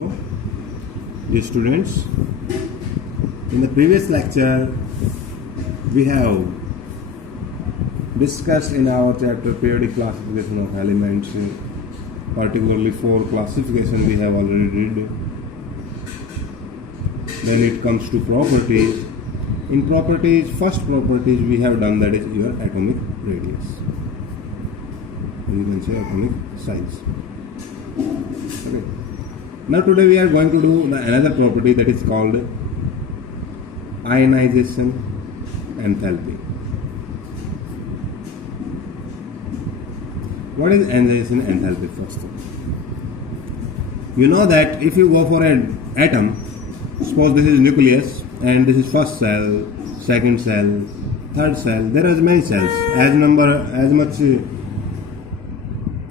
Dear students, in the previous lecture we have discussed in our chapter periodic classification of elements, particularly four classification we have already read. Then it comes to properties. In properties, first properties we have done, that is your atomic radius, or you can say atomic size. Okay. Now today we are going to do another property, that is called ionization enthalpy. What is ionization enthalpy first? You know that if you go for an atom, suppose this is nucleus and this is first cell, second cell, third cell, there are many cells. As much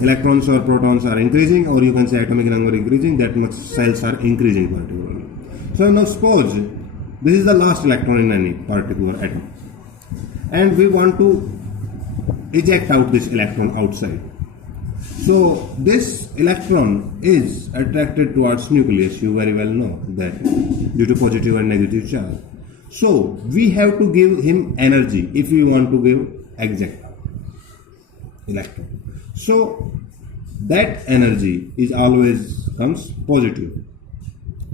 electrons or protons are increasing, or you can say atomic number increasing, that much cells are increasing particularly. So now suppose this is the last electron in any particular atom, and we want to eject out this electron outside. So this electron is attracted towards nucleus. You very well know that, due to positive and negative charge. So we have to give him energy if we want to give eject electron. So that energy is always comes positive.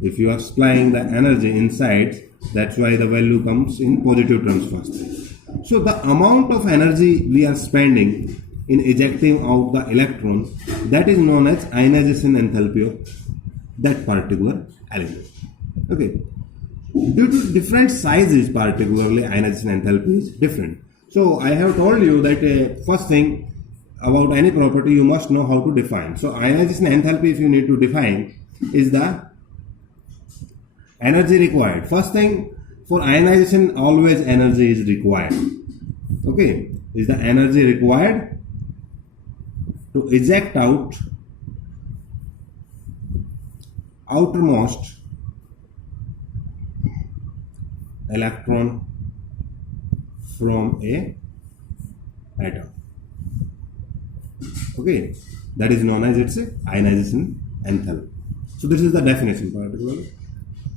If you are supplying the energy inside, that's why the value comes in positive terms first. So the amount of energy we are spending in ejecting out the electron, that is known as ionization enthalpy of that particular element. Okay. Due to different sizes, particularly ionization enthalpy is different. So I have told you that first thing about any property you must know how to define. So ionization enthalpy, if you need to define, is the energy required. First thing, for ionization always energy is required. Okay, is the energy required to eject out outermost electron from a atom. Okay, that is known as its ionization enthalpy. So this is the definition particularly.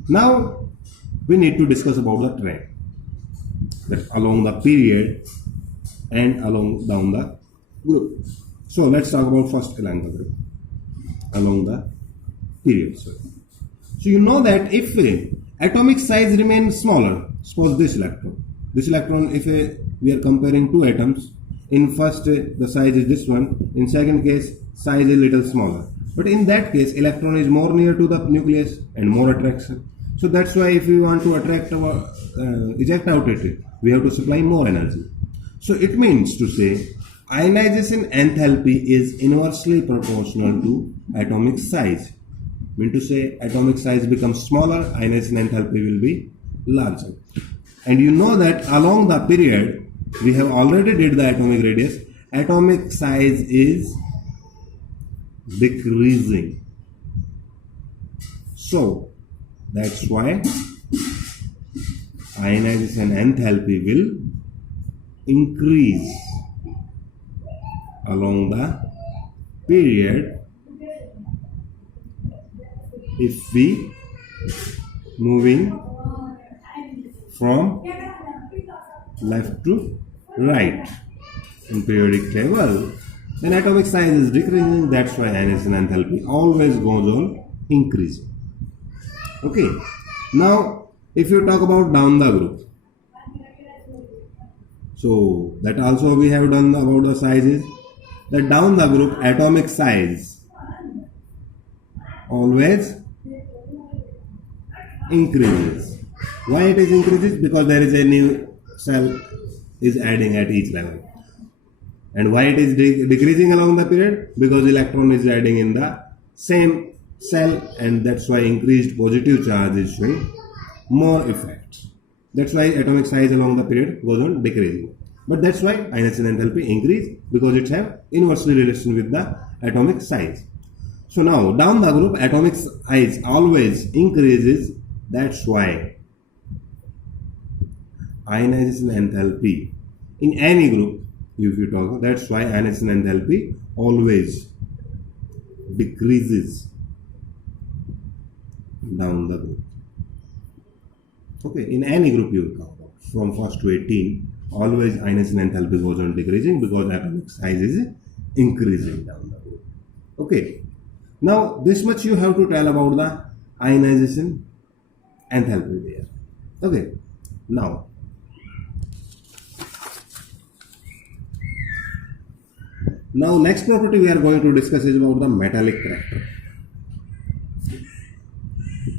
Now we need to discuss about the trend, that along the period and along down the group. So let's talk about first along the group, along the period. So you know that if atomic size remains smaller, suppose this electron, if we are comparing two atoms, in first the size is this one, in second case size is little smaller, but in that case electron is more near to the nucleus and more attraction. So that's why if we want to attract our eject out it, we have to supply more energy. So it means to say ionization enthalpy is inversely proportional to atomic size. Mean to say atomic size becomes smaller, ionization enthalpy will be larger. And you know that along the period, we have already did the atomic radius, atomic size is decreasing. So that's why ionization enthalpy will increase along the period if we moving from left to right in periodic table, then atomic size is decreasing. That's why ionization enthalpy always goes on increasing. Okay. Now, if you talk about down the group, so that also we have done about the sizes. That down the group atomic size always increases. Why it is increases? Because there is a new cell is adding at each level. And why it is decreasing along the period? Because electron is adding in the same cell, and that's why increased positive charge is showing more effect. That's why atomic size along the period goes on decreasing. But that's why ionization enthalpy increase, because it have inversely relation with the atomic size. So now down the group atomic size always increases. That's why ionization enthalpy in any group, if you talk, that's why ionization enthalpy always decreases down the group. Okay, in any group you talk about, from first to 18, always ionization enthalpy goes on decreasing because atomic size is increasing down the group. Okay, now this much you have to tell about the ionization enthalpy there. Okay, now next property we are going to discuss is about the metallic character.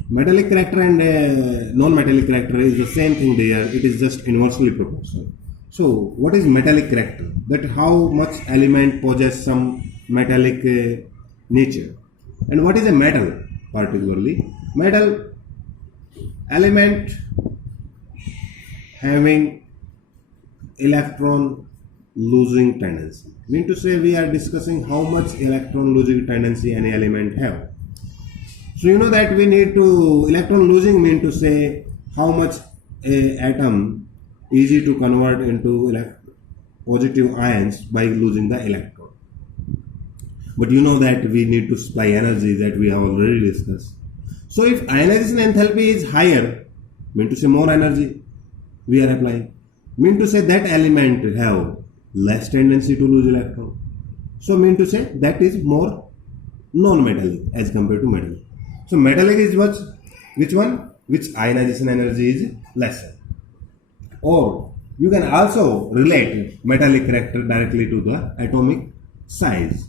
Metallic character and non-metallic character is the same thing there. It is just inversely proportional. So what is metallic character? That how much element possess some metallic nature. And what is a metal particularly? Metal element having electron losing tendency. Mean to say we are discussing how much electron losing tendency any element have. So you know that we need to, electron losing mean to say how much a atom easy to convert into positive ions by losing the electron. But you know that we need to supply energy, that we have already discussed. So if ionization enthalpy is higher, mean to say more energy we are applying, mean to say that element have less tendency to lose electron. So mean to say that is more non-metallic as compared to metallic. So metallic is what? Which one? Which ionization energy is lesser. Or you can also relate metallic character directly to the atomic size.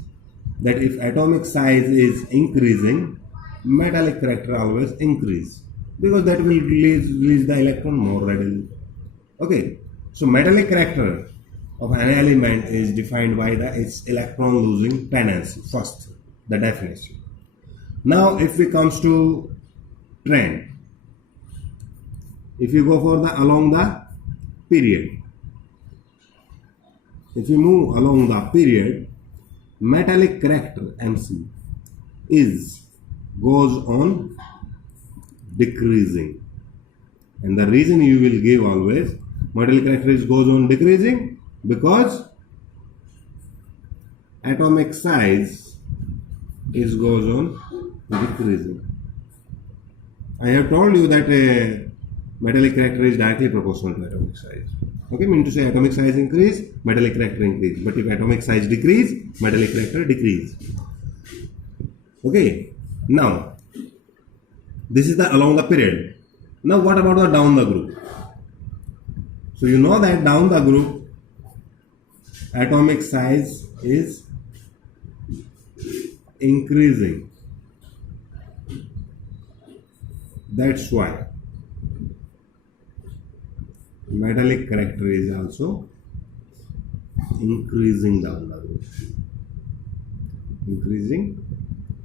That if atomic size is increasing, metallic character always increase, because that will release the electron more readily. Okay, so metallic character of an element is defined by its electron losing tendency. First, the definition. Now if we comes to trend, if you go for the along the period, if you move along the period, metallic character MC goes on decreasing, and the reason you will give always metallic character goes on decreasing because atomic size goes on decreasing. I have told you that metallic character is directly proportional to atomic size. Okay, mean to say atomic size increase, metallic character increase. But if atomic size decrease, metallic character decrease. Okay, now this is the along the period. Now what about the down the group? So you know that down the group atomic size is increasing. That's why metallic character is also increasing down the group. Increasing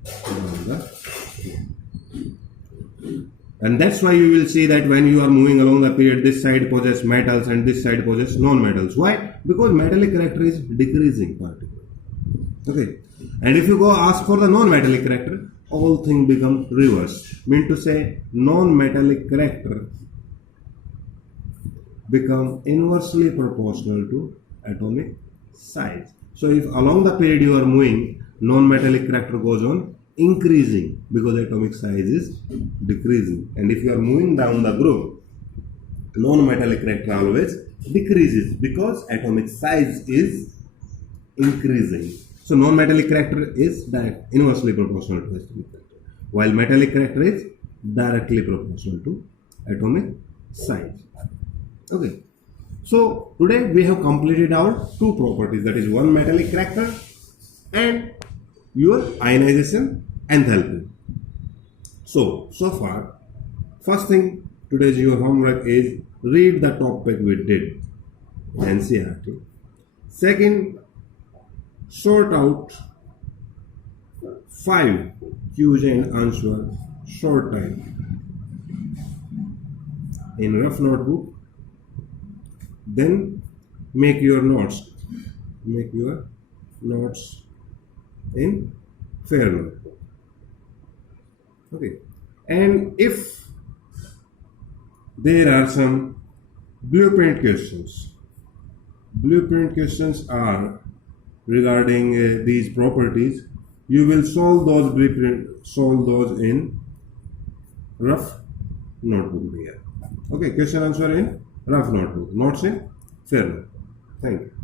down the group. And that's why you will see that when you are moving along the period, this side possesses metals and this side possesses non-metals. Why? Because metallic character is decreasing particularly. Okay. And if you go ask for the non-metallic character, all things become reverse. Mean to say non-metallic character become inversely proportional to atomic size. So if along the period you are moving, non-metallic character goes on increasing because atomic size is decreasing. And if you are moving down the group, non-metallic character always decreases because atomic size is increasing. So non-metallic character is inversely proportional to atomic character, while metallic character is directly proportional to atomic size. Okay, so today we have completed our two properties, that is one metallic character and your ionization enthalpy. So far, first thing today's your homework is read the topic we did NCERT. Second, sort out 5 Q&A and answer short time in rough notebook. Then make your notes. Make your notes in fair notebook. Okay. And if there are some blueprint questions are regarding these properties, you will solve those in rough notebook here. Okay, question answer in rough notebook, notes in fair notebook. Thank you.